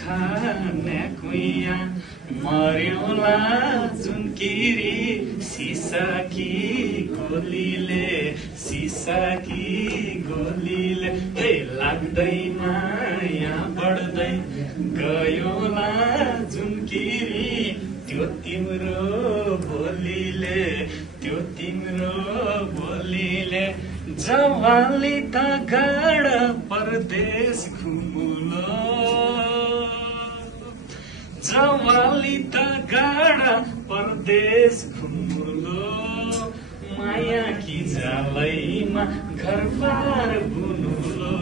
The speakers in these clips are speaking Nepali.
खाने कुइया मर्योला जुनकिरी सिसा कि गोलीले हे लाग्दै माया बढ्दै गयोला जुनकिरी त्यो तिम्रो बोलीले जवाली त गाडा परदेश घुमुलो जवाली त गाडा परदेश घुमुलो माया कि जालैमा घरबार बुनुलो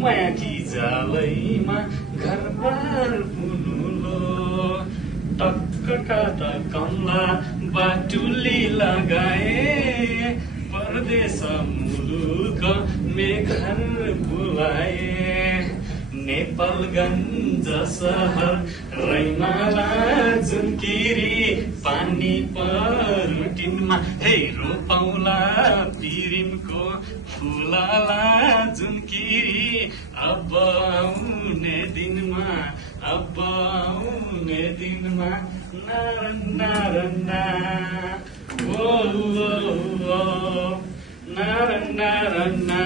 माया कि जालैमा घरबार बुनुलो टक्कका त कमला बाटुली लगाए परदेश मुलुक मेघर बुलाए नेपालगञ्ज सहर रैमाला जुनकिरी पानी परुटिनमा हे रोपौला पिरिमको फुलाला जुनकिरी अब आउने दिनमा नारन्ना ओ नारन्ना